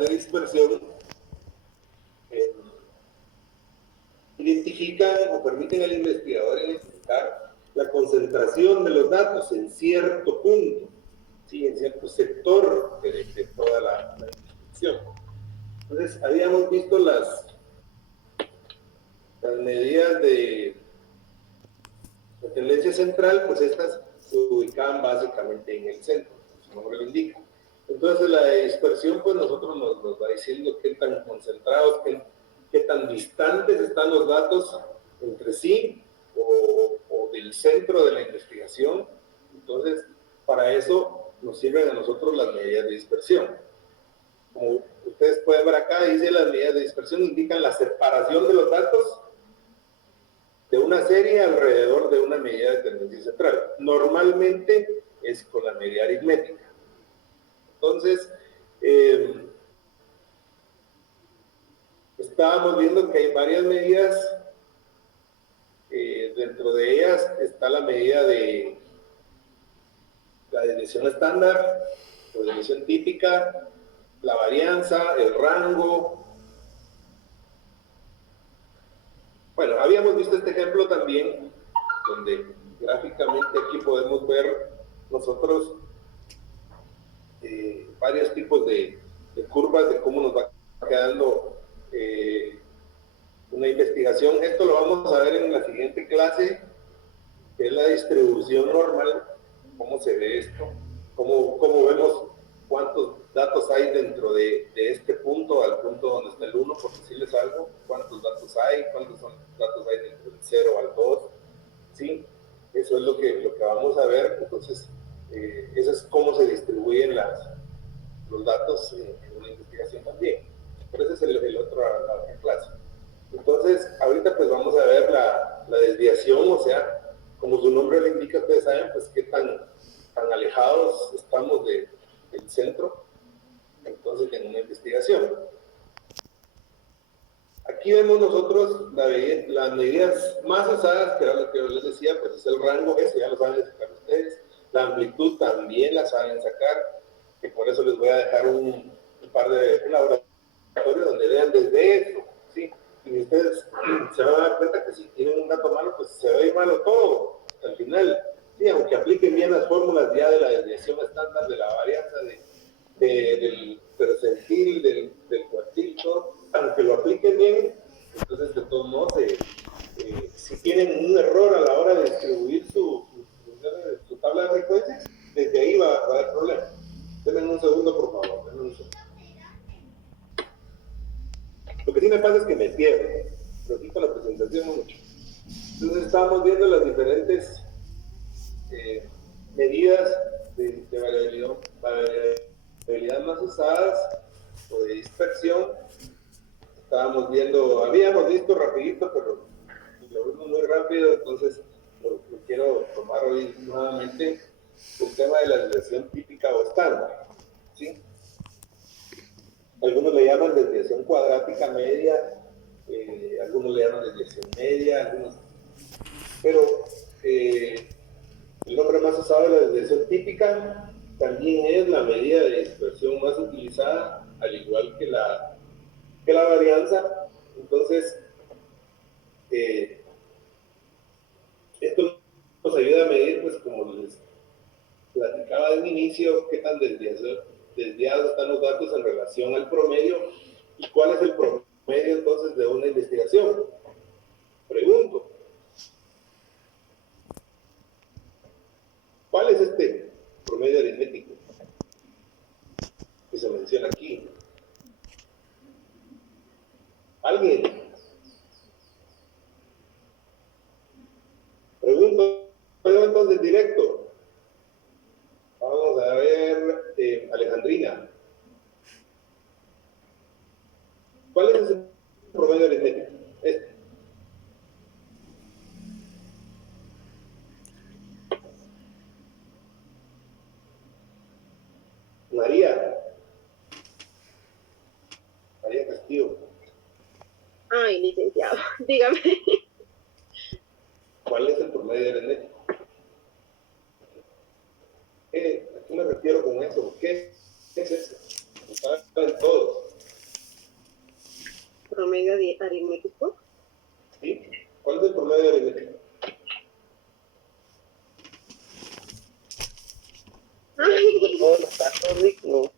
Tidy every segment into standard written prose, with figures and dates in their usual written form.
de dispersión eh, identifican o permiten al investigador identificar la concentración de los datos en cierto punto, ¿sí? En cierto sector de toda la distribución. Entonces, habíamos visto las medidas de la tendencia central, pues estas se ubicaban básicamente en el centro, su nombre lo indica. Entonces, la dispersión, pues nosotros nos va diciendo qué tan concentrados, qué tan distantes están los datos entre sí o del centro de la investigación. Entonces, para eso nos sirven a nosotros las medidas de dispersión. Como ustedes pueden ver acá, dice las medidas de dispersión indican la separación de los datos de una serie alrededor de una medida de tendencia central. Normalmente es con la medida aritmética. Entonces, estábamos viendo que hay varias medidas. Dentro de ellas está la medida de la desviación estándar, la desviación típica, la varianza, el rango. Bueno, habíamos visto este ejemplo también, donde gráficamente aquí podemos ver nosotros varios tipos de curvas de cómo nos va quedando una investigación. Esto lo vamos a ver en la siguiente clase, que es la distribución normal, cómo se ve esto, cómo vemos cuántos datos hay dentro de este punto al punto donde está el 1, por decirles algo, cuántos datos hay, cuántos datos hay dentro del 0 al 2, ¿sí? Eso es lo que vamos a ver. Entonces, eso es cómo se distribuyen los datos en una investigación también. Pero ese es el otro la otra clase. Entonces, ahorita pues vamos a ver la desviación, o sea, como su nombre lo indica, ustedes saben pues qué tan alejados estamos del centro, entonces en una investigación. Aquí vemos nosotros las medidas más usadas, que era lo que yo les decía, pues es el rango, eso ya lo saben sacar ustedes. La amplitud también la saben sacar, y por eso les voy a dejar un laboratorio donde vean desde eso, ¿sí? Y ustedes se van a dar cuenta que si tienen un dato malo, pues se va a ir malo todo. Al final, sí, aunque apliquen bien las fórmulas ya de la desviación estándar, de la varianza, del percentil, del cuartil, todo, aunque lo apliquen bien, entonces de todos modos, si tienen un error a la hora de distribuir su tabla de frecuencias, desde ahí va a haber problema. Denme un segundo, por favor. Denme un segundo. Lo que sí me pasa es que me pierdo. Repito la presentación mucho. Entonces estábamos viendo las diferentes medidas de variabilidad más usadas o de dispersión. Habíamos visto rapidito, pero lo vimos muy rápido, entonces lo quiero tomar hoy nuevamente el tema de la desviación típica o estándar, ¿sí? Algunos le llaman desviación cuadrática media, algunos le llaman desviación media, pero el nombre más usado de la desviación típica también es la medida de dispersión más utilizada, al igual que la varianza. Entonces, esto nos ayuda a medir, pues como les platicaba de un inicio, qué tan desviados están los datos en relación al promedio y cuál es el promedio entonces de una investigación. Pregunto, ¿cuál es este promedio aritmético que se menciona aquí? ¿Alguien? Pregunto yo entonces directo. Vamos a ver, Alejandrina. ¿Cuál es ese promedio aritmético? Este. María Castillo. Ay, licenciado, dígame. ¿Cuál es el promedio aritmético? ¿A qué me refiero con eso? ¿Qué es eso? Lo saben todos. promedio aritmético. ¿Sí? ¿Cuál es el promedio aritmético? Todos los datos, Rick, no.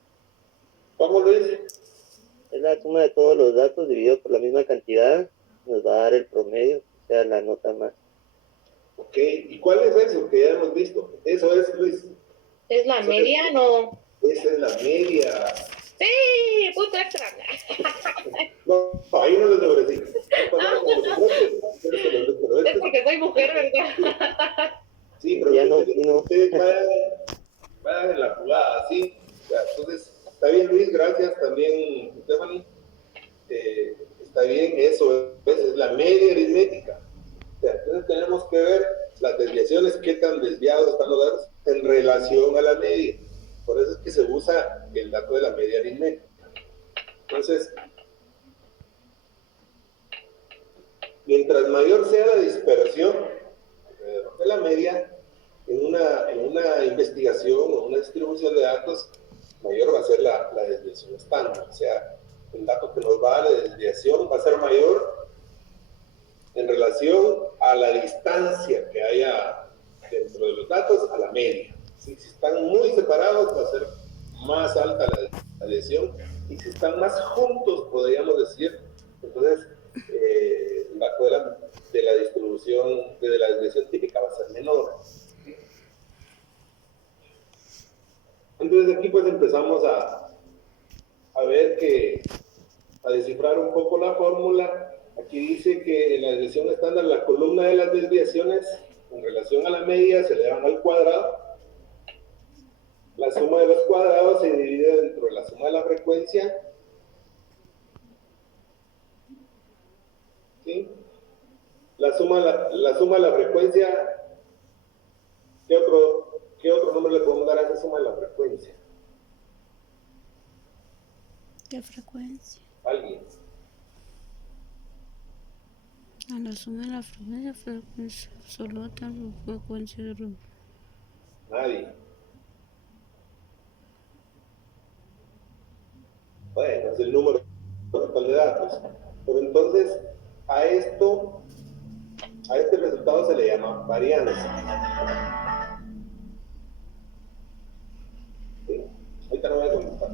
¿Cómo lo dice? Es la suma de todos los datos dividido por la misma cantidad, nos va a dar el promedio, o sea, la nota más. Ok, ¿y cuál es eso que ya hemos visto? Eso es, Luis. ¿Es la media? No. Esa es la media. Sí, punto extra. No, ahí no les ofrecí. Es porque soy mujer, ¿verdad? Sí, pero ya no. Ustedes vayan en la jugada, ¿sí? O sea, entonces, está bien, Luis, gracias. También, Stephanie. Está bien, eso es la media aritmética. O sea, entonces tenemos que ver las desviaciones, qué tan desviados están los datos en relación a la media. Por eso es que se usa el dato de la media aritmética. Entonces, mientras mayor sea la dispersión alrededor de la media, en una investigación o una distribución de datos, mayor va a ser la desviación estándar. O sea, el dato que nos va a dar la desviación va a ser mayor en relación a la distancia que haya dentro de los datos a la media. Si están muy separados, va a ser más alta la desviación, y si están más juntos, podríamos decir, entonces el dato de la distribución, de la desviación típica va a ser menor. Entonces aquí pues empezamos a ver a descifrar un poco la fórmula. Aquí dice que en la desviación estándar, la columna de las desviaciones en relación a la media se elevan al cuadrado. La suma de los cuadrados se divide dentro de la suma de la frecuencia. ¿Sí? La suma de la frecuencia, ¿qué otro nombre le podemos dar a esa suma de la frecuencia? ¿Qué frecuencia? ¿Alguien? A la suma de la frecuencia absoluta, la frecuencia de los... Nadie. Bueno, es el número total de datos. Pero entonces, a este resultado se le llama varianza. ¿Sí? Ahorita no voy a contestar.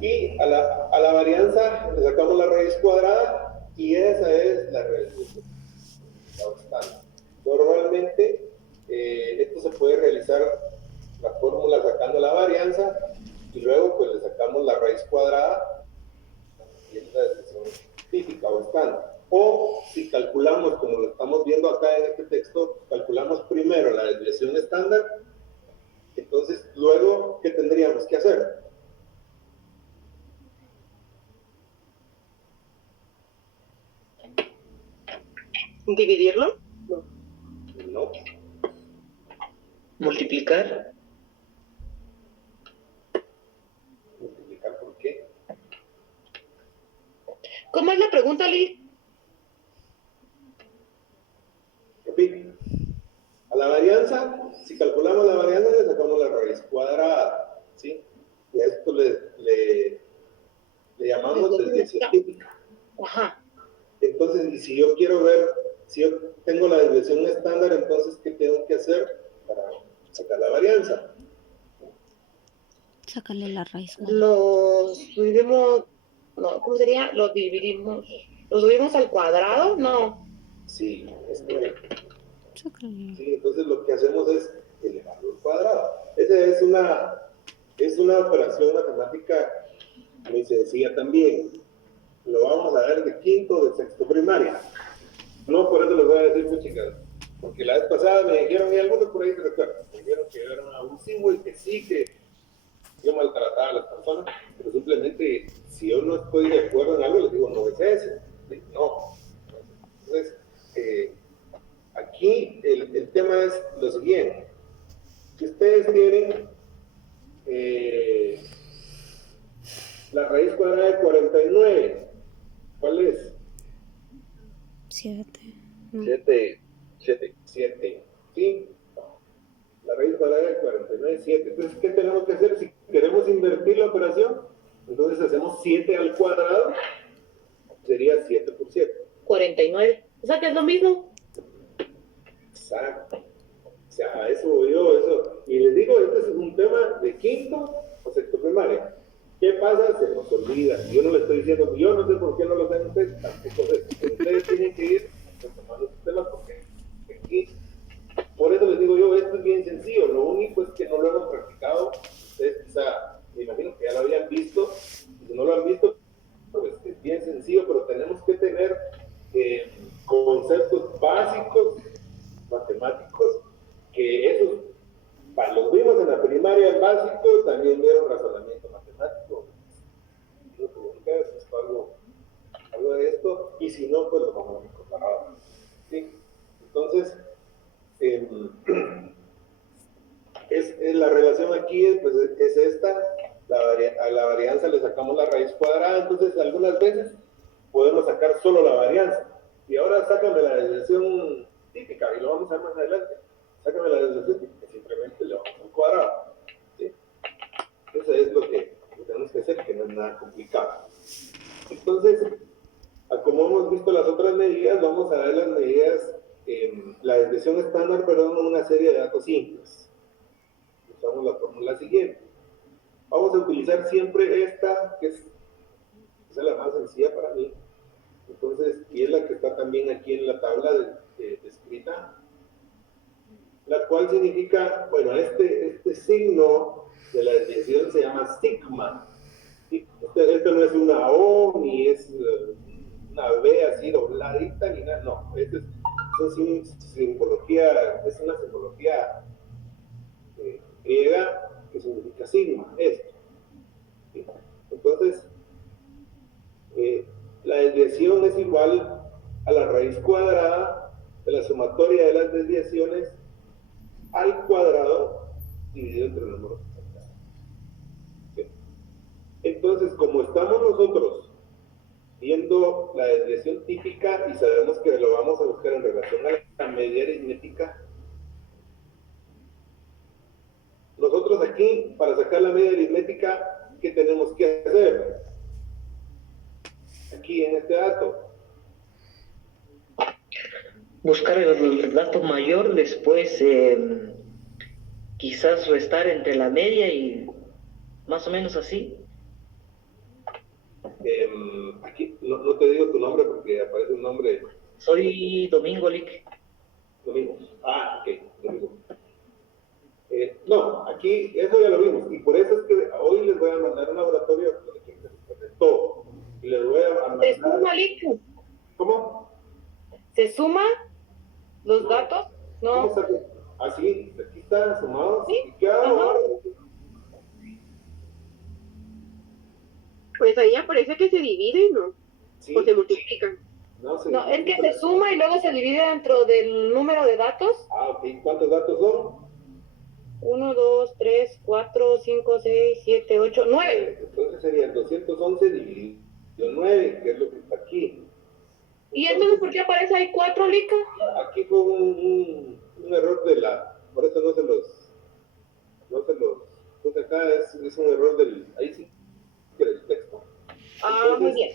Y a la varianza le sacamos la raíz cuadrada, y esa es la resolución. Normalmente, esto se puede realizar la fórmula sacando la varianza, y luego pues le sacamos la raíz cuadrada, y es la desviación típica o estándar. O si calculamos, como lo estamos viendo acá en este texto, calculamos primero la desviación estándar, entonces luego, ¿qué tendríamos que hacer? ¿Dividirlo? No. Multiplicar. ¿Multiplicar por qué? ¿Cómo es la pregunta, Liz? Repito. A la varianza, si calculamos la varianza, le sacamos la raíz cuadrada, ¿sí? Y a esto le llamamos desviación típica. Ajá. Entonces, y si yo quiero ver, si yo tengo la desviación estándar, entonces, ¿qué tengo que hacer para sacar la varianza? Sácale la raíz. Los dividimos, no, ¿cómo sería? Los subimos al cuadrado, no. Sí, es correcto. Sácale. Sí, entonces lo que hacemos es elevarlo al cuadrado. Esa es una operación matemática muy sencilla también. Lo vamos a ver de quinto, de sexto primaria. No, por eso les voy a decir, pues, chicas, porque la vez pasada me dijeron, y algunos por ahí se recuerdan, me dijeron que yo era un abusivo y que sí, que yo maltrataba a las personas, pero simplemente, si yo no estoy de acuerdo en algo, les digo, no es eso. ¿Sí? No. Entonces, aquí el tema es lo siguiente. Si ustedes tienen la raíz cuadrada de 49, ¿cuál es? 7. 7. ¿Sí? La raíz cuadrada de 49 es 7. Entonces, ¿qué tenemos que hacer si queremos invertir la operación? Entonces hacemos 7 al cuadrado, sería 7 por 7. 49. O sea que es lo mismo. Exacto. O sea, a eso voy yo, eso. Y les digo, este es un tema de quinto o sexto primaria. ¿Qué pasa? Se nos olvida. Yo no le estoy diciendo, yo no sé por qué no lo saben ustedes, tampoco sé. Pero ustedes tienen que ir retomando estos temas porque aquí, por eso les digo yo, esto es bien sencillo. Lo único es que no lo hemos practicado. Ustedes quizá, me imagino que ya lo habían visto. Y si no lo han visto, pues es bien sencillo, pero tenemos que tener conceptos básicos, matemáticos, que esos, los vimos en la primaria básico, también vieron razonamiento matemático. Es algo de esto, y si no, pues lo vamos a recordar ahora. ¿Sí? Entonces, la relación aquí es esta. A la varianza le sacamos la raíz cuadrada, entonces algunas veces podemos sacar solo la varianza. Y ahora sácame la desviación típica, y lo vamos a ver más adelante. Sácame la desviación típica, simplemente le vamos al cuadrado. ¿Sí? Eso es lo que tenemos que hacer, que no es nada complicado. Entonces, como hemos visto las otras medidas, vamos a ver las medidas, la desviación estándar, perdón, una serie de datos simples. Usamos la fórmula siguiente. Vamos a utilizar siempre esta, que es la más sencilla para mí. Entonces, y es la que está también aquí en la tabla descrita, la cual significa, bueno, este signo de la desviación se llama sigma. Esto no es una O, ni es una B así dobladita, ni nada, no. Esto es una simbología griega que significa sigma, esto. ¿Sí? Entonces, la desviación es igual a la raíz cuadrada de la sumatoria de las desviaciones al cuadrado dividido entre el número. ¿Sí? Entonces, como estamos nosotros viendo la desviación típica y sabemos que lo vamos a buscar en relación a la media aritmética, nosotros aquí, para sacar la media aritmética, ¿qué tenemos que hacer? Aquí en este dato. Buscar el dato mayor, después quizás restar entre la media y más o menos así. Aquí no te digo tu nombre porque aparece un nombre. Soy Domingo Lick. Domingo. Ah, ok, Domingo. No, aquí eso ya lo vimos, y por eso es que hoy les voy a mandar un laboratorio donde quiero que se todo. Y les voy a mandar. ¿Se suma, Lick? ¿Cómo? ¿Se suma los datos? No. ¿Cómo está? Así, aquí están sumados. ¿Sí? ¿Y qué hago ahora? Pues ahí aparece que se divide, ¿no? Sí. O se multiplica. No, es que se suma y luego se divide dentro del número de datos. Ah, ok. ¿Cuántos datos son? 1, 2, 3, 4, 5, 6, 7, 8, 9. Entonces sería 211 dividido 9, que es lo que está aquí. ¿Y entonces por qué aparece ahí 4, Lick? Aquí fue un error por eso no se los puse acá, es un error ahí sí, del texto. Muy bien.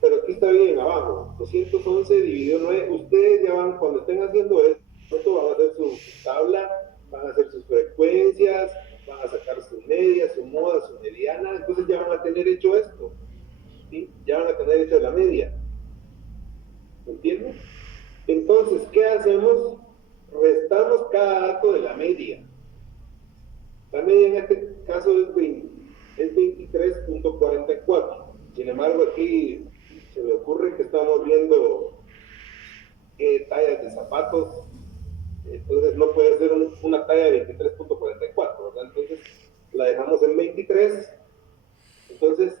Pero aquí está bien abajo, 211 dividido 9, ustedes ya van, cuando estén haciendo esto, van a hacer su tabla, van a hacer sus frecuencias, van a sacar su media, su moda, su mediana, entonces ya van a tener hecho esto, ¿sí? Ya van a tener hecho la media. ¿Me entienden? Entonces, ¿qué hacemos? Restamos cada dato de la media. La media en este caso es 23.44. Sin embargo, aquí se me ocurre que estamos viendo tallas de zapatos. Entonces no puede ser una talla de 23.44, ¿verdad? Entonces la dejamos en 23. Entonces,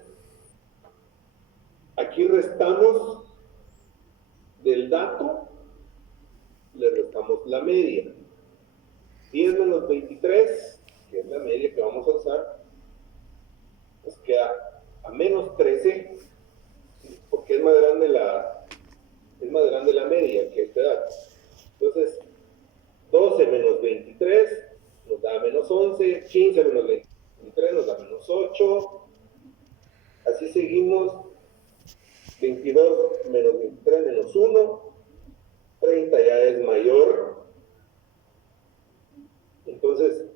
aquí restamos del dato, le restamos la media. 10 menos 23, que es la media que vamos a usar, nos queda a menos 13, porque es más grande la media que este dato. Entonces, 12 menos 23 nos da menos 11, 15 menos 23 nos da menos 8, Así seguimos, 22 menos 23 menos 1, 30 ya es mayor. Entonces,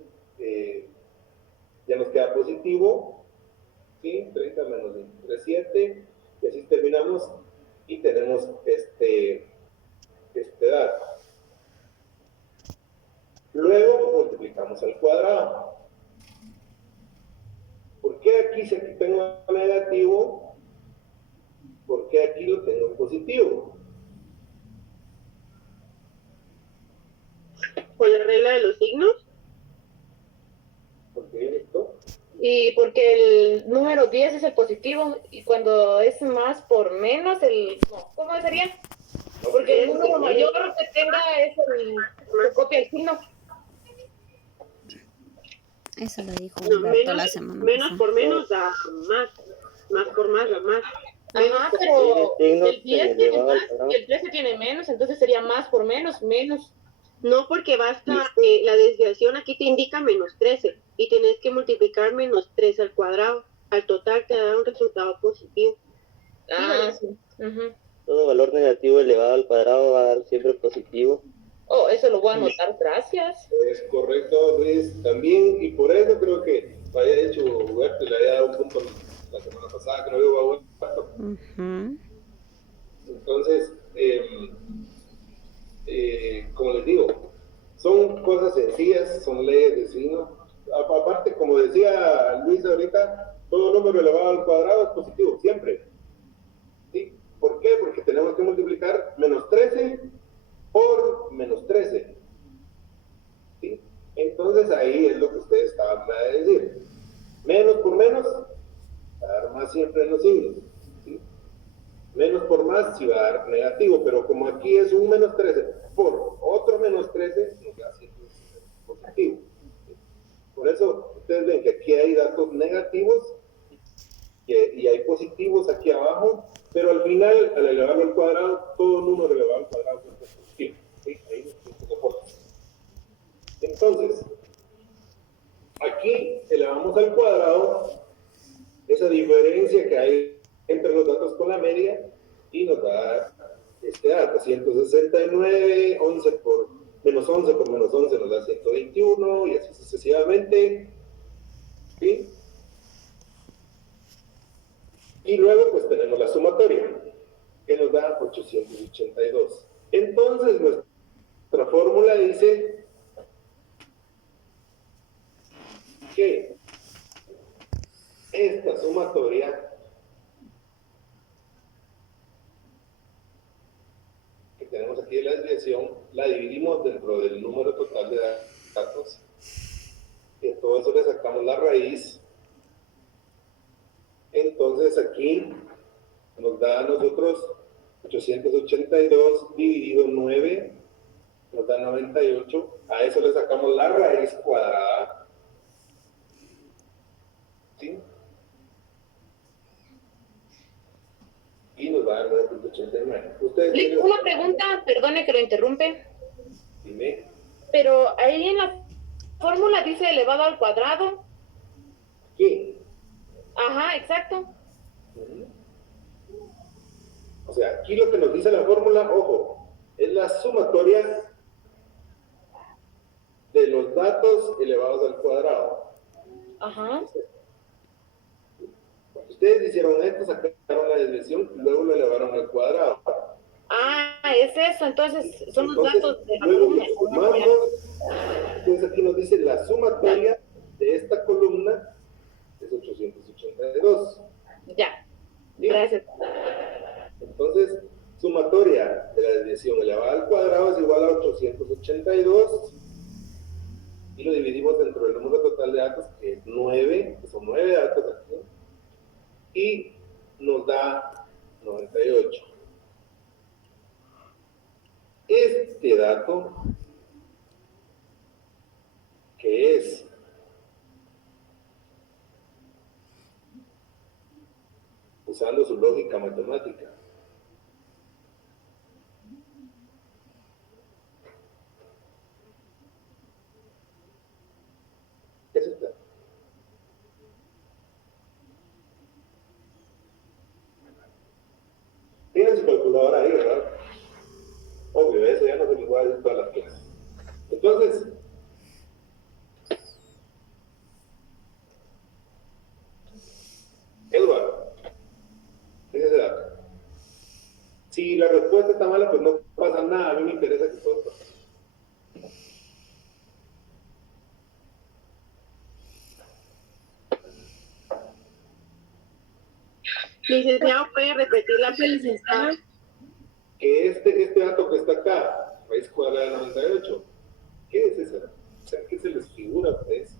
ya nos queda positivo, ¿sí? 30 menos 23, 7, y así terminamos y tenemos este dato. Luego multiplicamos al cuadrado. ¿Por qué aquí, si aquí tengo negativo, por qué aquí lo tengo en positivo? Por la regla de los signos. ¿Por qué esto? Y porque el número 10 es el positivo y cuando es más por menos, no, ¿cómo sería? Porque el número mayor que tenga es el copia el signo. Eso lo dijo No, Humberto la semana menos pasada. por menos da más. Más por más da más. Ajá, pero el 10 tiene más y el 13 tiene menos, entonces sería más por menos, menos. No, porque basta, la desviación aquí te indica menos 13 y tenés que multiplicar menos 3 al cuadrado. Al total te da un resultado positivo. Ah, sí. Todo valor negativo elevado al cuadrado va a dar siempre positivo. Oh, eso lo voy a anotar, gracias. Es correcto, Luis, también, y por eso creo que lo había hecho Huberto y le había dado un punto la semana pasada, que no veo a Huberto. Entonces, como les digo, son cosas sencillas, son leyes de signo. Aparte, como decía Luis ahorita, todo número elevado al cuadrado es positivo, siempre. ¿Sí? ¿Por qué? Porque tenemos que multiplicar menos 13 por menos 13. ¿Sí? Entonces ahí es lo que ustedes estaban a decir. Menos por menos, va a dar más siempre en los signos. ¿Sí? Menos por más sí va a dar negativo, pero como aquí es un menos 13 por otro menos 13, nos da siempre positivo. ¿Sí? Por eso ustedes ven que aquí hay datos negativos y hay positivos aquí abajo, pero al final, al elevarlo al cuadrado, todo número elevado al cuadrado es positivo. ¿Sí? Ahí nos soporta. Entonces, aquí elevamos al cuadrado esa diferencia que hay entre los datos con la media y nos da este dato, 169, 11 por menos 11 por menos 11 nos da 121 y así sucesivamente. ¿Sí? Y luego pues tenemos la sumatoria, que nos da 882. Entonces nuestra fórmula dice que esta sumatoria que tenemos aquí de la desviación la dividimos dentro del número total de datos y a todo eso le sacamos la raíz. Entonces aquí nos da a nosotros 882 dividido 9 nos da 98. A eso le sacamos la raíz cuadrada. ¿Sí? Y nos va a dar 9.89. Ustedes Una pregunta, perdone que lo interrumpe. Dime. Pero ahí en la fórmula dice elevado al cuadrado. ¿Qué? Ajá, exacto. O sea, aquí lo que nos dice la fórmula, ojo, es la sumatoria de los datos elevados al cuadrado. Ajá. Ustedes hicieron esto, sacaron la desviación y luego lo elevaron al cuadrado. Ah, es eso, entonces son los datos de la luego columna. sumamos, entonces aquí nos dice la sumatoria de esta columna es 882. Ya, ¿Sí? gracias. Entonces, sumatoria de la desviación elevada al cuadrado es igual a 882 y lo dividimos dentro del número total de datos, que es 9, que son 9 datos aquí, y nos da 98. Este dato, que es usando su lógica matemática, ¿qué es esto? en todas las clases. Entonces, Eduardo, ese es el dato. Si la respuesta está mala, pues no pasa nada. A mí me interesa que todo pase. Licenciado, ¿puede repetir la pregunta? Que este dato que está acá, raíz cuadrada de 98, ¿qué es eso? O sea, ¿qué se les figura a ustedes?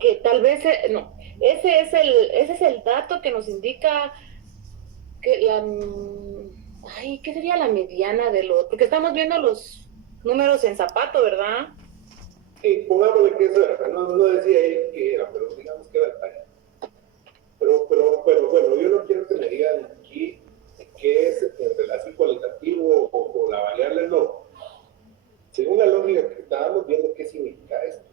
Que tal vez, no, ese es el dato que nos indica que ¿qué sería la mediana de los? Porque estamos viendo los números en zapato, ¿verdad? Sí, pongámosle que eso era, no decía él que era, pero digamos que era el talla. Pero bueno, yo no quiero que me digan aquí qué es el relativo cualitativo o la variable, no. Según la lógica que estábamos viendo, ¿qué significa esto?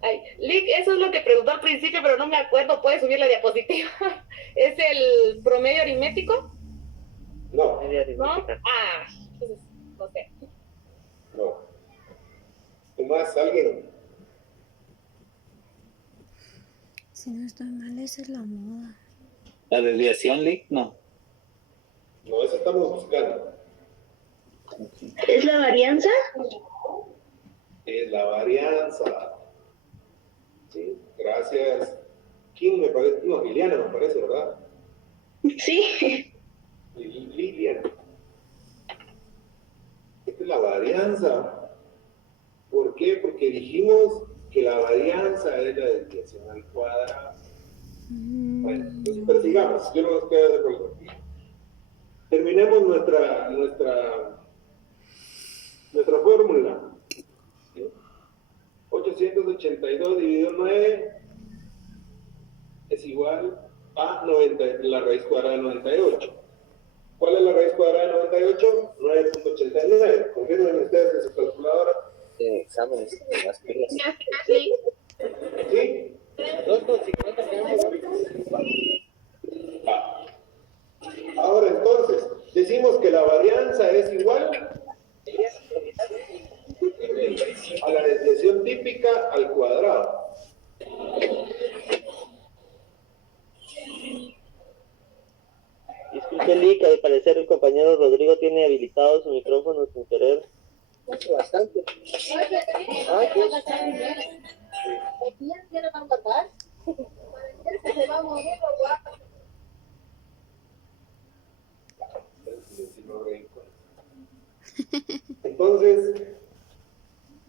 Ay, Lick, eso es lo que preguntó al principio, pero no me acuerdo. ¿Puedes subir la diapositiva? ¿Es el promedio aritmético? No, ¿No? Ah, entonces, no sé. no. ¿Tú más alguien? Si no estoy mal, esa es la moda. La desviación, Lick, no. No, eso estamos buscando. ¿Es la varianza? Es la varianza. Sí, gracias. ¿Quién me parece? No, Liliana me parece, ¿verdad? Sí. Liliana. Esta es la varianza. ¿Por qué? Porque dijimos que la varianza es la desviación al cuadrado. Bueno, entonces persigamos. Yo no estoy de acuerdo contigo. Terminemos nuestra fórmula. 882 dividido 9 es igual a 90, la raíz cuadrada de 98. ¿Cuál es la raíz cuadrada de 98? 9.89. Confirmen ustedes en su calculadora. Exámenes de las pilas. Sí. ¿Sí? 2,50 quedamos. Ahora entonces, decimos que la varianza es igual a la desviación típica al cuadrado. Disculpe, Lick, al parecer el compañero Rodrigo tiene habilitado su micrófono sin querer. Bastante. Ay, pues. Entonces,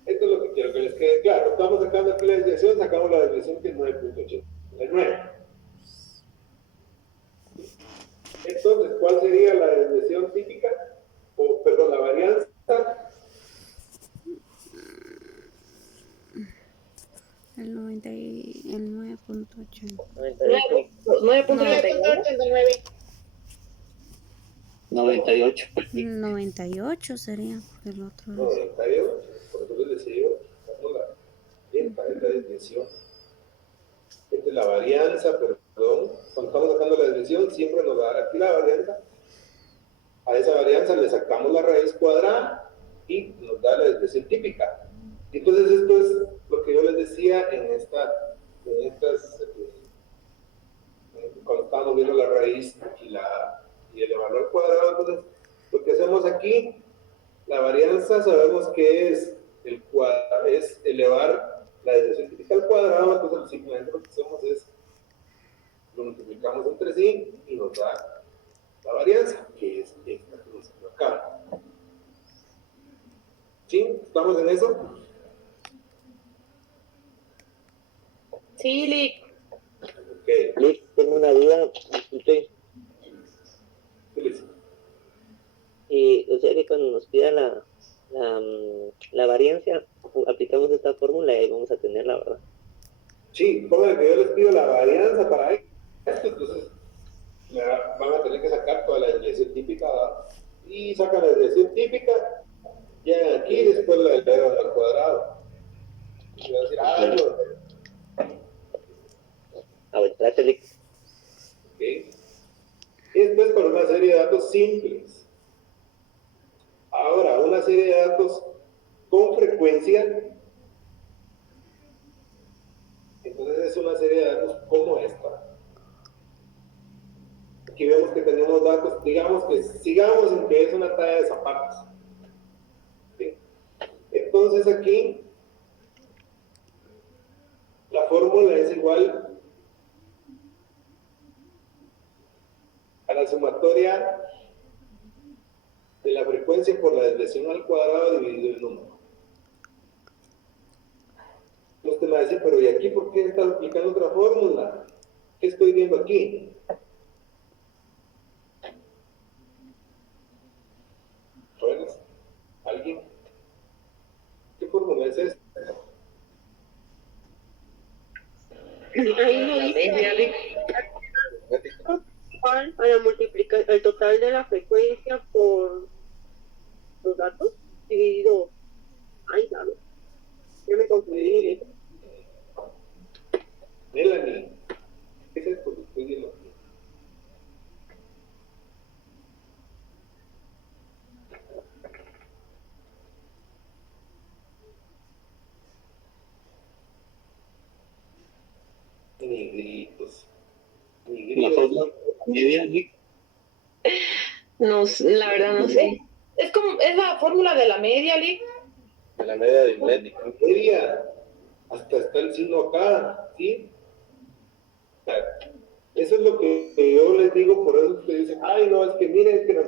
esto es lo que quiero que les quede claro. Estamos sacando aquí la desviación, sacamos la desviación que es 9.89. Entonces, ¿cuál sería la desviación típica? O, perdón, la varianza. El 9.8. 9.89. 98. 98 sería, porque el otro es... 98, por eso les decía yo, sacamos la desviación. Esta es la varianza, perdón. Cuando estamos sacando la desviación, siempre nos va a dar aquí la varianza. A esa varianza le sacamos la raíz cuadrada y nos da la desviación típica. Entonces esto es lo que yo les decía cuando estábamos viendo la raíz y elevarlo al cuadrado. Entonces lo que hacemos aquí, la varianza sabemos que es elevar la desviación típica al cuadrado. Entonces simplemente lo que hacemos es lo multiplicamos entre sí y nos da la varianza, que es esta que nos salió acá. ¿Sí? ¿Estamos en eso? Sí, Lick. Ok. Lick, tengo una duda. Disculpe. Feliz. O sea que cuando nos pida la variancia, aplicamos esta fórmula y vamos a tenerla, ¿verdad? Sí, pónganle que yo les pido la varianza para esto, entonces van a tener que sacar toda la desviación típica, ¿verdad? Y sacan la desviación típica, llegan aquí y después la elevan al cuadrado. Y van a decir, no, Bueno, gracias, Lick. ¿Okay? Esto es para una serie de datos simples. Ahora, una serie de datos con frecuencia, entonces es una serie de datos como esta. Aquí vemos que tenemos datos, digamos que sigamos en que es una talla de zapatos. ¿Sí? Entonces aquí la fórmula es igual a la sumatoria de la frecuencia por la desviación al cuadrado dividido el número. Usted me va a decir, pero ¿y aquí por qué está aplicando otra fórmula? ¿Qué estoy viendo aquí? ¿Jóvenes? ¿Alguien? ¿Qué fórmula es esta? Ahí lo dice para multiplicar el total de la frecuencia por los datos dividido. Ay, claro. Yo me confundí. Melanie, ¿qué es esto que estoy viendo aquí? Negritos. La fórmula media, Lick. No, la verdad no sé. Es la fórmula de la media, Lick. De la media aritmética. Media. Hasta está el signo acá, ¿sí? O sea, eso es lo que yo les digo, por eso ustedes dicen, ay, no, es que miren, es que no.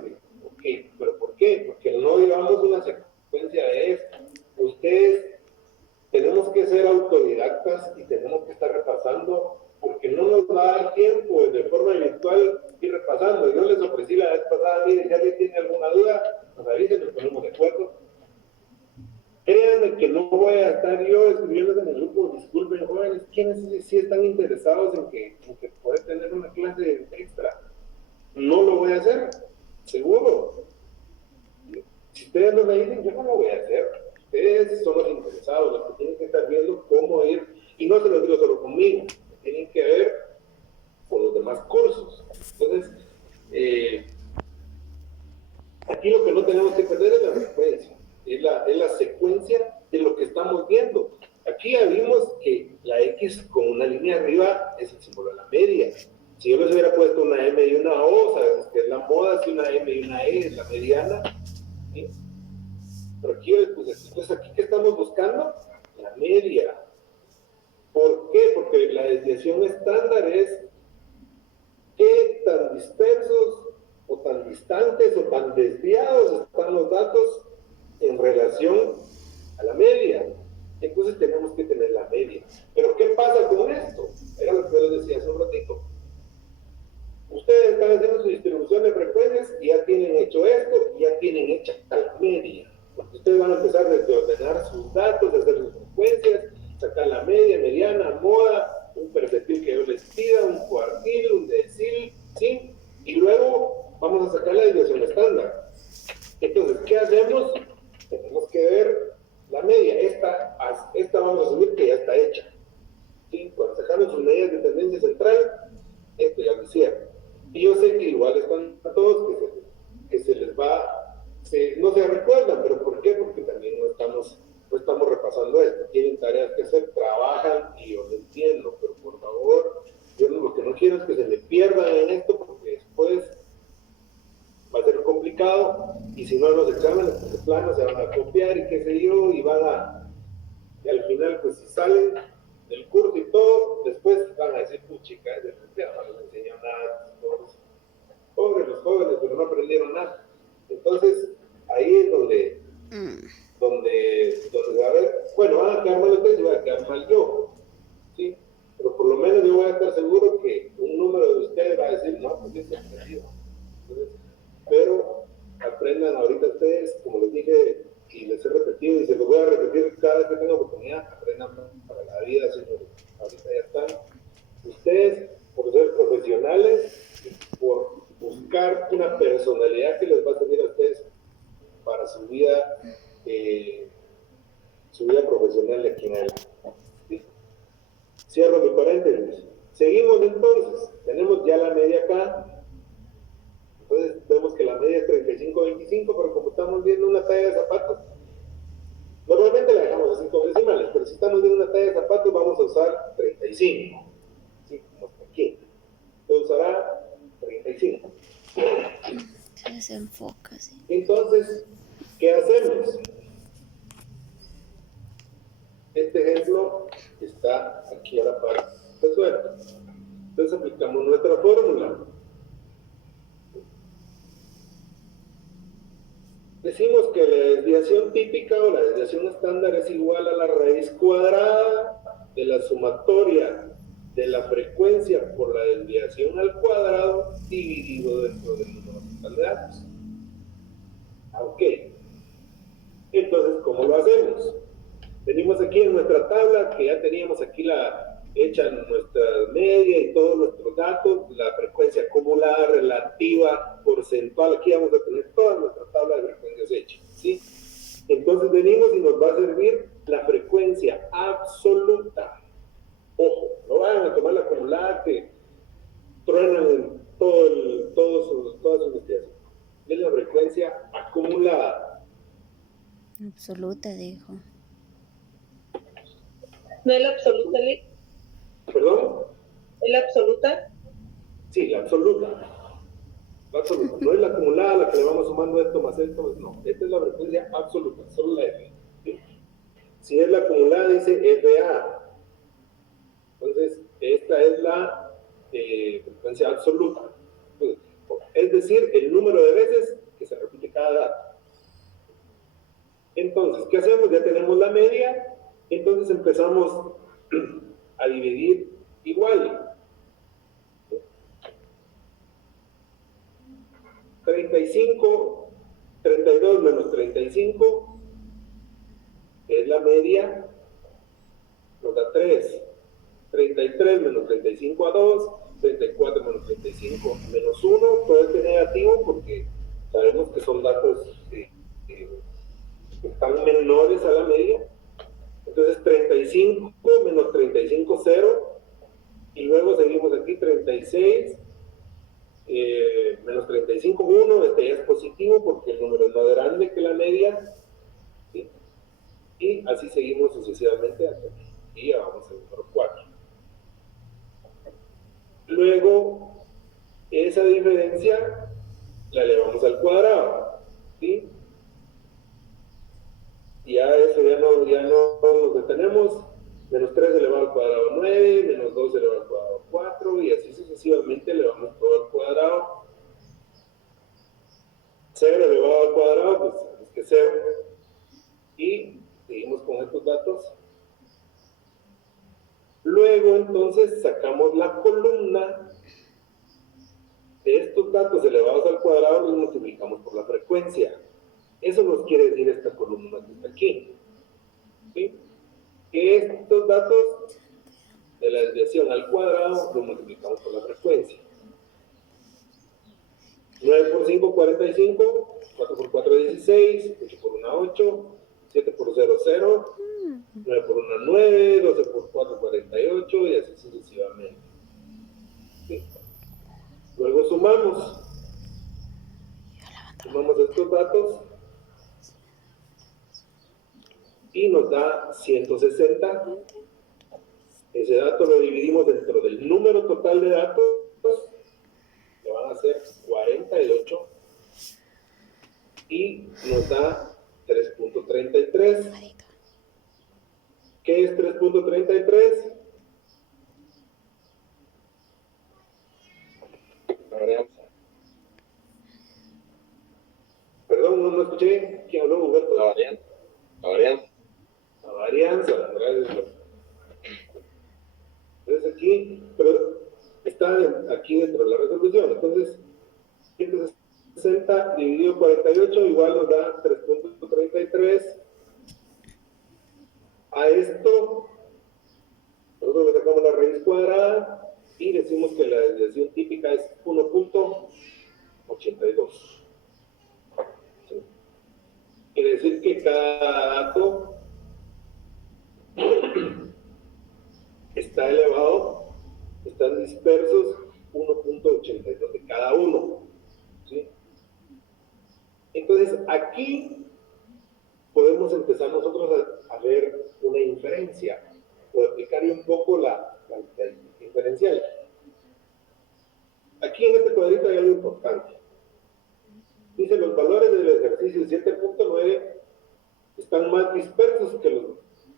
Ok, ¿pero por qué? Porque no llevamos una secuencia de esto. Ustedes tenemos que ser autodidactas y tenemos que estar repasando, porque no nos va a dar tiempo de forma virtual ir repasando. Yo les ofrecí la vez pasada, miren, si alguien tiene alguna duda, nos avisen, nos ponemos de acuerdo. Créanme que no voy a estar yo escribiendo en el grupo, disculpen jóvenes, ¿quiénes sí están interesados en que poder tener una clase extra? No lo voy a hacer, seguro. Si ustedes no me dicen, yo no lo voy a hacer. Ustedes son los interesados, los que tienen que estar viendo cómo ir, y no se los digo solo conmigo, tienen que ver con los demás cursos. Entonces, aquí lo que no tenemos que perder es la frecuencia. Es la secuencia de lo que estamos viendo. Aquí ya vimos que la X con una línea arriba es el símbolo de la media. Si yo les hubiera puesto una M y una O, sabemos que es la moda, si una M y una E es la mediana. ¿Sí? Pero aquí yo les puse, entonces aquí ¿qué estamos buscando? La media. ¿Por qué? Porque la desviación estándar es qué tan dispersos o tan distantes o tan desviados están los datos en relación a la media. Entonces tenemos que tener la media. Pero ¿qué pasa con esto? Era lo que yo les decía hace un ratito. Ustedes están haciendo su distribución de frecuencias y ya tienen hecho esto y ya tienen hecha la media. Porque ustedes van a empezar desde ordenar sus datos, hacer sus frecuencias, sacar la media, mediana, moda, un percentil que yo les pida, un cuartil, un decil, ¿sí? Y luego vamos a sacar la desviación estándar. Entonces, ¿qué hacemos? Tenemos que ver la media. Esta vamos a asumir que ya está hecha. ¿Sí? Cuando sacaron sus medidas de tendencia central, esto ya lo hicieron. Y yo sé que igual están todos que se les va, no se recuerdan, pero ¿por qué? Porque también no estamos repasando esto. Tienen tareas que hacer, trabajan y yo lo entiendo, pero por favor, yo lo que no quiero es que se le pierdan en esto, porque después va a ser complicado, y si no en los exámenes, pues de plano se van a copiar y qué sé yo, y y al final, pues si salen del curso y todo, después van a decir, puchica, de repente no les enseñó nada, pobres los jóvenes, pero no aprendieron nada. Entonces, ahí es donde a ver, bueno, van a quedar mal ustedes y van a quedar mal yo, ¿sí? Pero por lo menos yo voy a estar seguro que un número de ustedes va a decir, no, pues es entendido. Entonces, pero aprendan ahorita ustedes, como les dije y les he repetido y se los voy a repetir cada vez que tenga oportunidad, aprendan para la vida, señores. Ahorita ya están. Ustedes, por ser profesionales, por buscar una personalidad que les va a servir a ustedes para su vida profesional de aquí en adelante. ¿Sí? Si Seguimos entonces, tenemos ya la media acá, entonces vemos que la media es 35-25, pero como estamos viendo una talla de zapatos, normalmente la dejamos así como decimales, pero si estamos viendo una talla de zapatos vamos a usar 35, así como está aquí, se usará 35. Se desenfoca, sí. Entonces, ¿qué hacemos? Este ejemplo está aquí a la par resuelto. Entonces aplicamos nuestra fórmula. Decimos que la desviación típica o la desviación estándar es igual a la raíz cuadrada de la sumatoria de la frecuencia por la desviación al cuadrado dividido dentro del número total de datos. Ok. Entonces, ¿cómo lo hacemos? Venimos aquí en nuestra tabla, que ya teníamos aquí hecha nuestra media y todos nuestros datos, la frecuencia acumulada, relativa, porcentual, aquí vamos a tener toda nuestra tabla de frecuencias hecha, ¿sí? Entonces venimos y nos va a servir la frecuencia absoluta. Ojo, no vayan a tomar la acumulada que truenan en todas sus investigaciones. Es la frecuencia acumulada. Absoluta, dijo. ¿No es la absoluta, Lick? ¿Perdón? ¿Es la absoluta? Sí, la absoluta. La absoluta. No es la acumulada la que le vamos sumando esto más esto. No, esta es la frecuencia absoluta, solo la F. ¿Sí? Si es la acumulada, dice FA. Entonces, esta es la frecuencia absoluta. Entonces, es decir, el número de veces que se repite cada dato. Entonces, ¿qué hacemos? Ya tenemos la media. Entonces empezamos a dividir igual. 35, 32 menos 35 es la media, nos da 3. 33 menos 35 a 2, 34 menos 35 menos 1, todo este negativo porque sabemos que son datos que están menores a la media. Entonces 35 menos 35, 0. Y luego seguimos aquí 36 menos 35, 1. Este ya es positivo porque el número es más grande que la media. ¿Sí? Y así seguimos sucesivamente hasta aquí. Y ya vamos al número 4. Luego, esa diferencia la elevamos al cuadrado. ¿Sí? Y ya eso ya no nos detenemos. Menos 3 elevado al cuadrado 9, menos 2 elevado al cuadrado 4, y así sucesivamente elevamos todo al cuadrado. 0 elevado al cuadrado, pues es que 0. Y seguimos con estos datos. Luego entonces sacamos la columna de estos datos elevados al cuadrado, los multiplicamos por la frecuencia. Eso nos quiere decir esta columna que está aquí. ¿Sí? Que estos datos de la desviación al cuadrado los multiplicamos por la frecuencia. 9 por 5, 45, 4 por 4, 16, 8 por 1, 8, 7 por 0, 0, 9 por 1, 9, 12 por 4, 48, y así sucesivamente. ¿Sí? Luego sumamos estos datos y nos da 160. Ese dato lo dividimos dentro del número total de datos, que van a ser 48, y nos da 3.33. ¿Qué es 3.33? La varianza. Perdón, no escuché. ¿Quién habló, Humberto? La varianza. La varianza. La varianza, gracias. Entonces aquí, pero está aquí dentro de la resolución. Entonces, 160 dividido 48 igual nos da 3.33. A esto, nosotros le sacamos la raíz cuadrada y decimos que la desviación típica es 1.82. ¿Sí? Quiere decir que cada dato está dispersos 1.82 de cada uno, ¿sí? Entonces, aquí podemos empezar nosotros a ver una inferencia, o aplicar un poco la inferencial. Aquí en este cuadrito hay algo importante. Dice, los valores del ejercicio 7.9 están más dispersos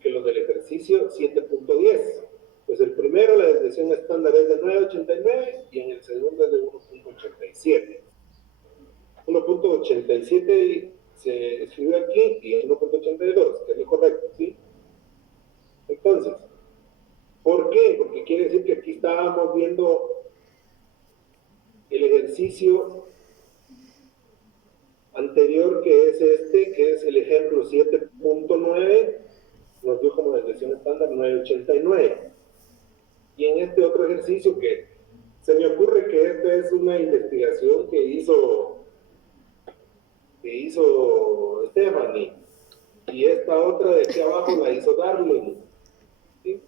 que los del ejercicio 7.10. Pues el primero, la desviación estándar es de 9.89 y en el segundo es de 1.87. 1.87 se escribe aquí y es 1.82, que es lo correcto, ¿sí? Entonces, ¿por qué? Porque quiere decir que aquí estábamos viendo el ejercicio anterior, que es este, que es el ejemplo 7.9, nos dio como desviación estándar 9.89. Y en este otro ejercicio que se me ocurre que esta es una investigación que hizo Stephanie, y esta otra de aquí abajo la hizo Darwin, ¿sí?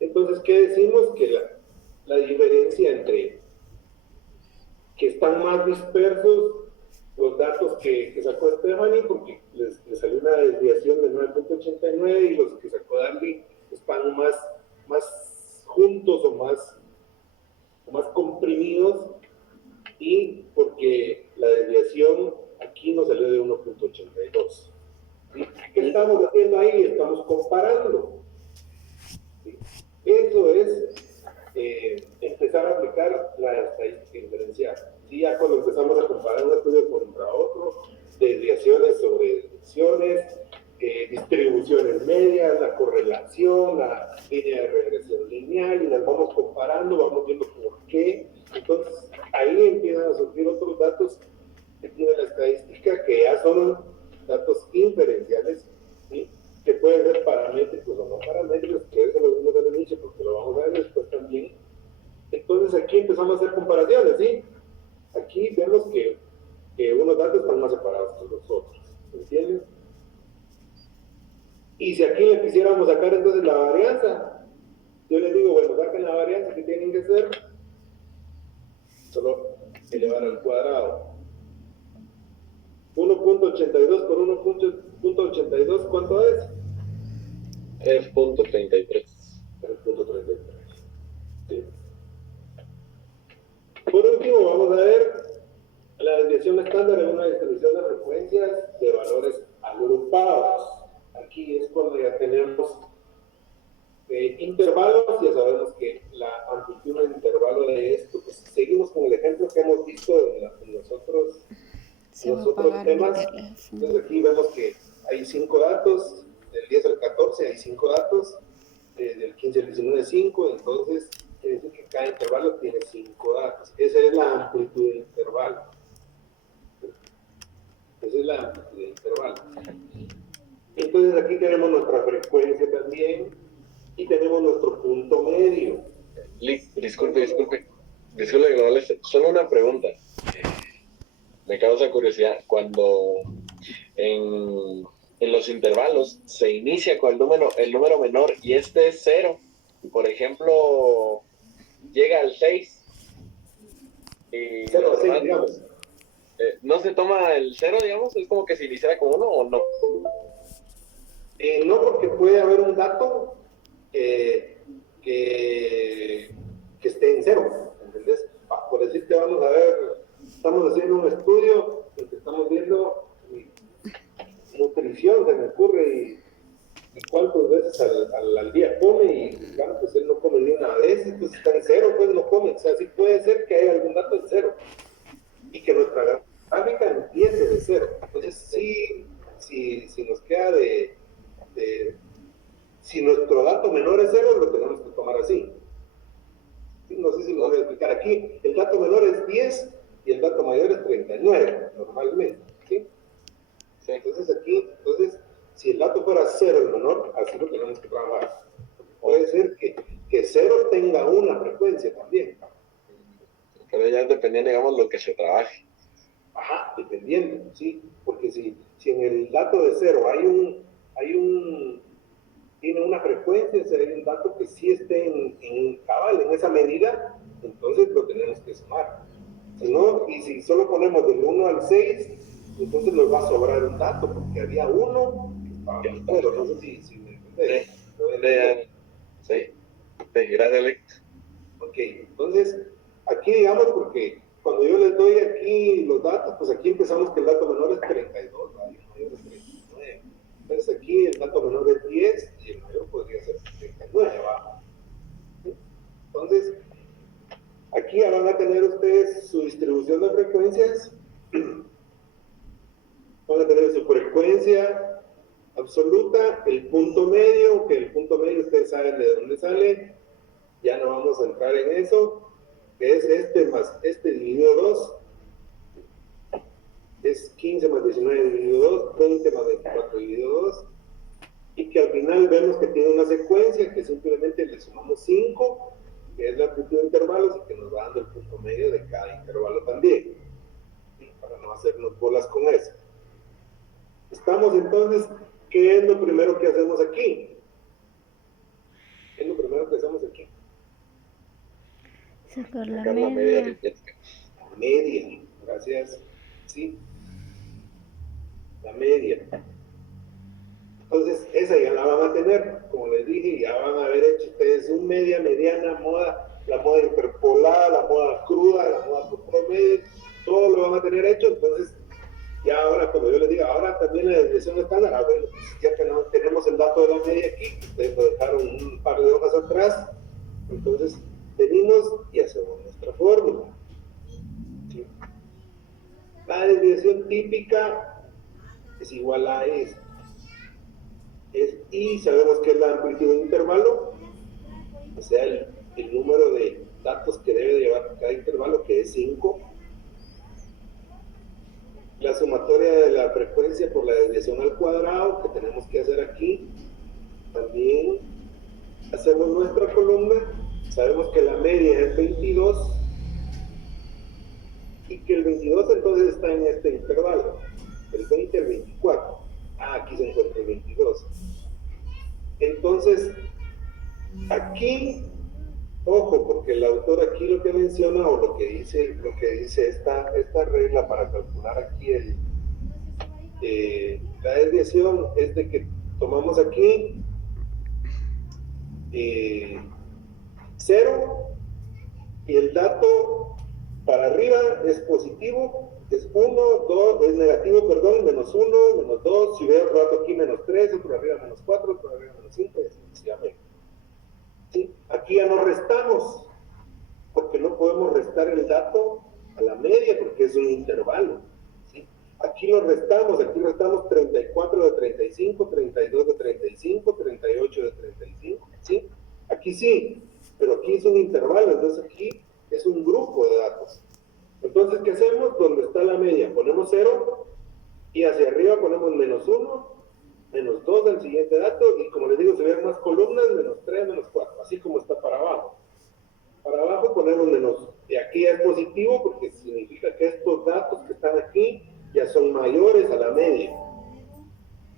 Entonces, ¿qué decimos? Que la diferencia entre que están más dispersos los datos que sacó Stephanie, porque les salió una desviación de 9.89, y los que sacó Darwin están más juntos o más comprimidos, y porque la desviación aquí nos salió de 1.82. ¿Sí? ¿Qué estamos haciendo ahí? Estamos comparando. ¿Sí? Eso es empezar a aplicar la estadística inferencial. ¿Sí? Ya cuando empezamos a comparar un estudio contra otro, desviaciones sobre desviaciones, distribuciones medias, la correlación, la línea de regresión lineal, y las vamos comparando, vamos viendo por qué. Entonces ahí empiezan a surgir otros datos de la estadística que ya son datos inferenciales, ¿sí? Que pueden ser paramétricos o no paramétricos, que eso lo vimos al inicio porque lo vamos a ver después también. Entonces aquí empezamos a hacer comparaciones, ¿sí? Aquí vemos que unos datos están más separados que los otros, ¿entienden? Y si aquí le quisiéramos sacar entonces la varianza, yo les digo, bueno, saquen la varianza que tienen que hacer, solo elevar al cuadrado. 1.82 por 1.82, ¿cuánto es? 3.33. 3.33. Sí. Por último, vamos a ver la desviación estándar en una distribución de frecuencias de valores agrupados. Aquí es cuando ya tenemos intervalos, ya sabemos que la amplitud del intervalo de esto, pues seguimos con el ejemplo que hemos visto en los otros temas. Entonces aquí vemos que hay 5 datos, del 10 al 14 hay 5 datos, del 15 al 19 5, entonces quiere decir que cada intervalo tiene 5 datos. Esa es la amplitud del intervalo. Esa es la amplitud del intervalo. Entonces aquí tenemos nuestra frecuencia también y tenemos nuestro punto medio. Disculpe que no les... Solo una pregunta. Me causa curiosidad. Cuando en los intervalos se inicia con el número menor y este es 0, por ejemplo, llega al 6 y 0 a 6, digamos. ¿No se toma el 0, digamos? ¿Es como que se iniciara con 1 o no? No, porque puede haber un dato que esté en 0, ¿entendés? Por decirte, vamos a ver, estamos haciendo un estudio en que estamos viendo nutrición, se me ocurre, y cuántas veces al día come, y claro, pues él no come ni una vez, pues está en 0, pues no come. O sea, sí puede ser que haya algún dato en 0 y que nuestra gráfica empiece de 0. Entonces sí, si nos queda si nuestro dato menor es 0, lo tenemos que tomar así. ¿Sí? No sé si lo voy a explicar aquí. El dato menor es 10 y el dato mayor es 39, normalmente. ¿Sí? Sí. Entonces aquí, si el dato fuera 0 el menor, así lo tenemos que trabajar. Puede ser que 0 tenga una frecuencia también. Pero ya dependiendo, digamos, lo que se trabaje. Ajá, dependiendo, sí. Porque si en el dato de 0 hay un tiene una frecuencia, o sea, hay un dato que sí esté en cabal, en esa medida, entonces lo tenemos que sumar. Si no, y si solo ponemos del 1 al 6, entonces nos va a sobrar un dato, porque había uno que estaba metido, no sé si me entendés. Sí, gracias, Alex. Ok, entonces, aquí digamos, porque cuando yo les doy aquí los datos, pues aquí empezamos que el dato menor es 32, ¿vale? El mayor es 39. Entonces aquí el dato menor es 10 y el mayor podría ser 39, ¿va? Entonces, aquí ya van a tener ustedes su distribución de frecuencias. Van a tener su frecuencia absoluta, el punto medio, que el punto medio ustedes saben de dónde sale, ya no vamos a entrar en eso, que es este más este dividido 2, es 15 más 19 dividido 2, 20 más 24 dividido 2, y que al final vemos que tiene una secuencia que simplemente le sumamos 5, que es la amplitud de intervalos, y que nos va dando el punto medio de cada intervalo también, para no hacernos bolas con eso. Estamos entonces, ¿qué es lo primero que hacemos aquí? ¿Qué es lo primero que hacemos aquí? Sacar la Sacar la media media. aritmética. La media, gracias. Sí, la media. Entonces, esa ya la van a tener, como les dije, ya van a haber hecho ustedes un media, mediana, moda, la moda interpolada, la moda cruda, la moda por promedio, todo lo van a tener hecho. Entonces, ya ahora, cuando yo les diga, ahora también la desviación estándar, bueno, pues ya que no tenemos el dato de la media aquí, ustedes lo dejaron un par de hojas atrás, entonces venimos y hacemos nuestra fórmula. ¿Sí? La desviación típica es igual a esta. Y sabemos que es la amplitud de intervalo, o sea, el número de datos que debe llevar cada intervalo, que es 5. La sumatoria de la frecuencia por la desviación al cuadrado, que tenemos que hacer aquí. También hacemos nuestra columna. Sabemos que la media es 22 y que el 22 entonces está en este intervalo, el 20 al 24. Aquí se encuentra el 22. Entonces, aquí, ojo, porque el autor aquí lo que menciona, o lo que dice esta regla para calcular aquí la desviación, es de que tomamos aquí 0 y el dato para arriba es positivo, es 1, 2, es negativo, perdón, menos 1, menos 2, si veo otro dato aquí menos 3, otro arriba menos 4, otro arriba menos 5, y así sucesivamente. ¿Sí? Aquí ya no restamos, porque no podemos restar el dato a la media, porque es un intervalo. ¿Sí? Aquí lo restamos, aquí restamos 34 de 35, 32 de 35, 38 de 35, ¿sí? Aquí sí, pero aquí es un intervalo, entonces aquí es un grupo de datos. Entonces, ¿qué hacemos? Donde está la media, ponemos 0, y hacia arriba ponemos menos 1, menos 2 del siguiente dato, y como les digo, si ven más columnas, menos 3, menos 4, así como está para abajo. Para abajo ponemos menos, y aquí es positivo porque significa que estos datos que están aquí ya son mayores a la media.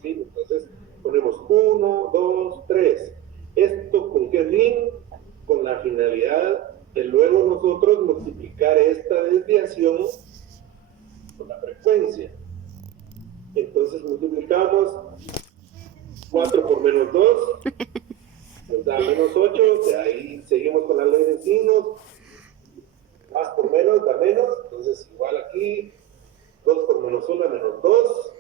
¿Sí? Entonces ponemos 1, 2, 3. ¿Esto con qué fin? Con la finalidad de luego nosotros multiplicar esta desviación con la frecuencia. Entonces multiplicamos 4 por menos 2, nos da menos 8, de ahí seguimos con la ley de signos, más por menos da menos, entonces igual aquí, 2 por menos 1, menos 2,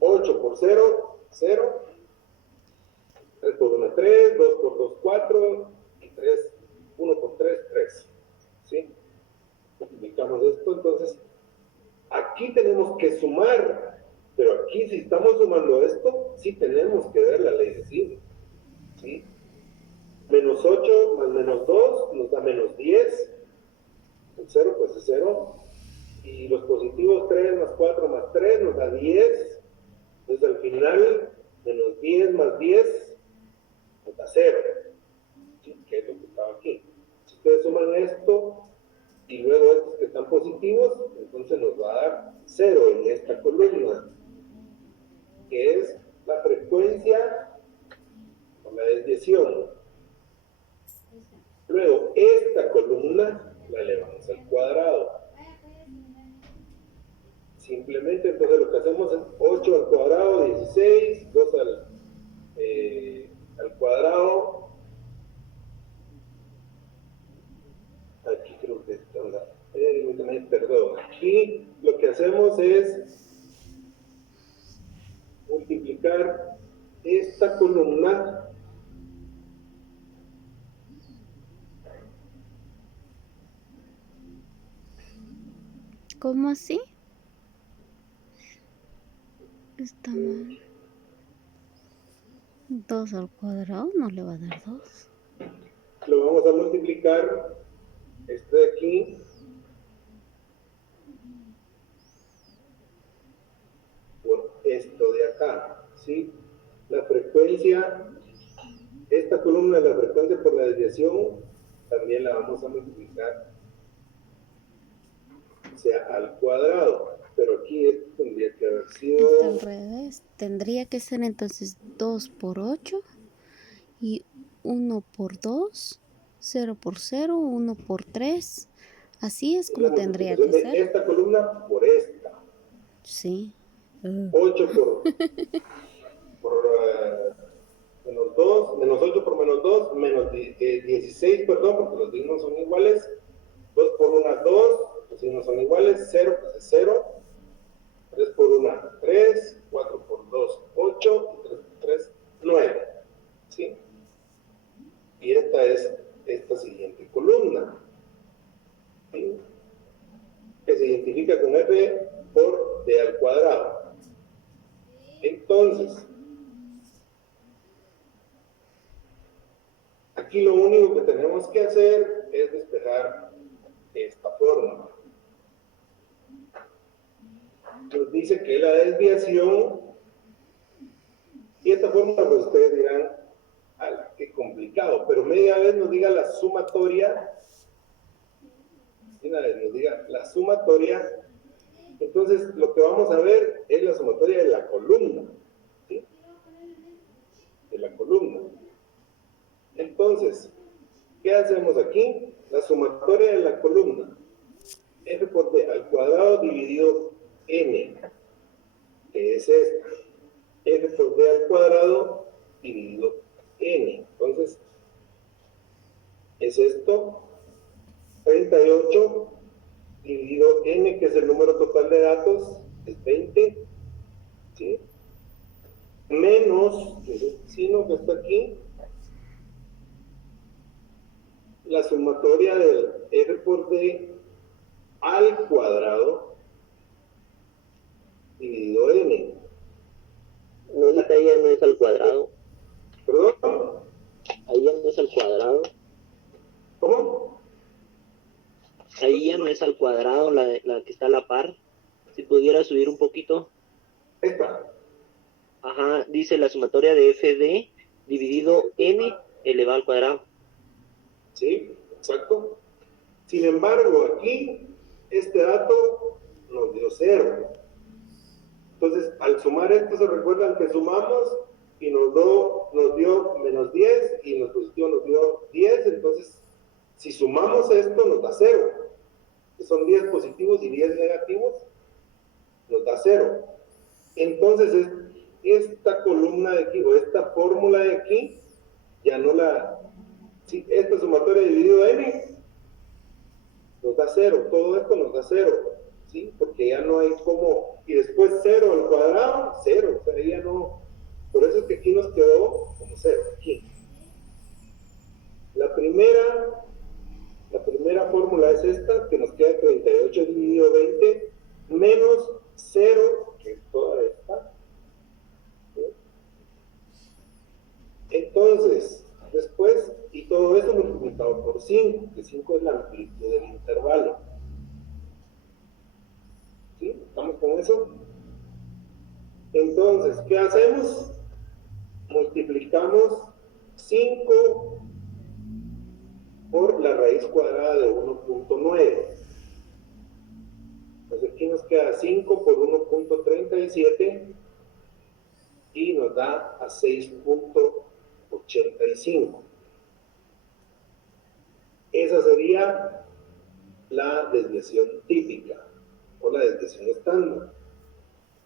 8 por 0, 0, 3 por 1, 3, 2 por 2, 4, y 3, 1 por 3, 3, ¿sí? Multiplicamos esto, entonces, aquí tenemos que sumar, pero aquí si estamos sumando esto, sí tenemos que ver la ley de signos, ¿sí? Menos 8 más menos 2 nos da menos 10, el 0 pues es 0, y los positivos 3 más 4 más 3 nos da 10, entonces al final menos 10 más 10 nos da 0, ¿sí? Que es lo que estaba aquí. Si ustedes suman esto y luego estos que están positivos, entonces nos va a dar 0 en esta columna, que es la frecuencia desviación. Luego, esta columna la elevamos al cuadrado. Simplemente, entonces lo que hacemos es 8 al cuadrado, 16, 2 al cuadrado. Aquí creo que está, perdón. Aquí lo que hacemos es multiplicar esta columna ¿Cómo así? Está mal. 2 al cuadrado no le va a dar 2. lo vamos a multiplicar esto de aquí por esto de acá, ¿sí? La frecuencia, esta columna de la frecuencia por la desviación, también la vamos a multiplicar, o sea, al cuadrado, pero aquí esto tendría que haber sido... Está al revés. Tendría que ser entonces 2 por 8 y 1 por 2, 0 por 0, 1 por 3. Así es como tendría que ser. Esta columna por esta. Sí. 8 por menos 2, menos 8 por menos 2, menos 16, perdón, porque los signos son iguales. 2 por 1, 2, los signos son iguales. 0, pues es 0. 3 por 1, 3. 4 por 2, 8. Y 3 por 3, 9. ¿Sí? Y esta es esta siguiente columna, ¿sí? Que se identifica con f por d al cuadrado. Entonces, aquí lo único que tenemos que hacer es despejar esta fórmula. Nos dice que la desviación, y esta fórmula, pues ustedes dirán, ¡ala, qué complicado! Pero media vez nos diga la sumatoria, una vez nos diga la sumatoria, entonces lo que vamos a ver es la sumatoria de la columna, ¿sí? De la columna. Entonces, ¿qué hacemos aquí? La sumatoria de la columna, f por d al cuadrado dividido n, que es esta, f por d al cuadrado dividido n. Entonces, es esto, 38 dividido n, que es el número total de datos, es 20, ¿sí? Menos, que es el signo que está aquí, la sumatoria del f por d al cuadrado dividido n. No, ahorita ya no es al cuadrado. ¿Perdón? Ahí ya no es al cuadrado. ¿Cómo? Ahí ya no es al cuadrado la que está a la par. Si pudiera subir un poquito. Esta. Ajá, dice la sumatoria de fd dividido n elevado al cuadrado. Sí, exacto. Sin embargo, aquí este dato nos dio 0. Entonces, al sumar esto, se recuerdan que sumamos y nos dio menos 10 y en lo positivo nos dio 10. Entonces, si sumamos esto, nos da 0. Que son 10 positivos y 10 negativos, nos da 0. Entonces, esta columna de aquí, o esta fórmula de aquí, ya no la... ¿sí? Esta sumatoria dividido n nos da 0, todo esto nos da 0, ¿sí? Porque ya no hay como, y después 0 al cuadrado, 0, o sea, ya no, por eso es que aquí nos quedó como 0, aquí. La primera fórmula es esta, que nos queda 38 dividido 20, menos 0, que es toda esta, ¿sí? Entonces, después, y todo eso multiplicado por 5, que 5 es la amplitud del intervalo. ¿Sí? ¿Estamos con eso? Entonces, ¿qué hacemos? Multiplicamos 5 por la raíz cuadrada de 1.9. Entonces aquí nos queda 5 por 1.37 y nos da a 6.3. 85. Esa sería la desviación típica o la desviación estándar.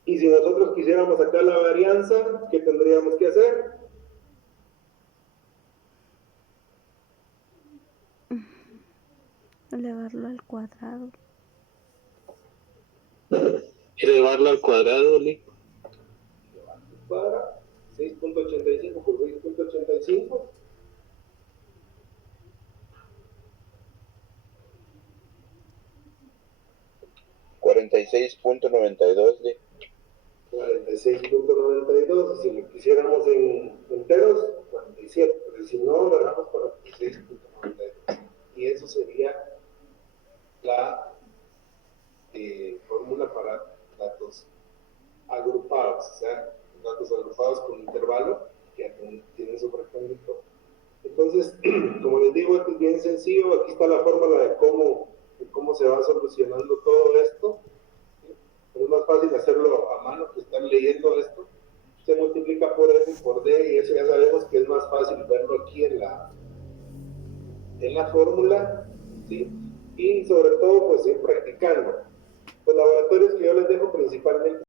Y si nosotros quisiéramos sacar la varianza, ¿qué tendríamos que hacer? Elevarlo al cuadrado. Elevarlo al cuadrado, Lee. Para 6.85 por 6.85. $46.92 de 46.92. Si lo quisiéramos en enteros, 47. Pero si no, lo dejamos para 46.92. Y eso sería la fórmula para datos agrupados, o sea, datos agrupados con intervalo que tienen su rectángulo. Entonces, como les digo, esto es bien sencillo. Aquí está la fórmula de cómo se va solucionando todo esto. Es más fácil hacerlo a mano que estar leyendo esto. Se multiplica por F y por D, y eso ya sabemos que es más fácil verlo aquí en la fórmula, ¿sí? Y sobre todo, pues ir practicando. Los laboratorios que yo les dejo principalmente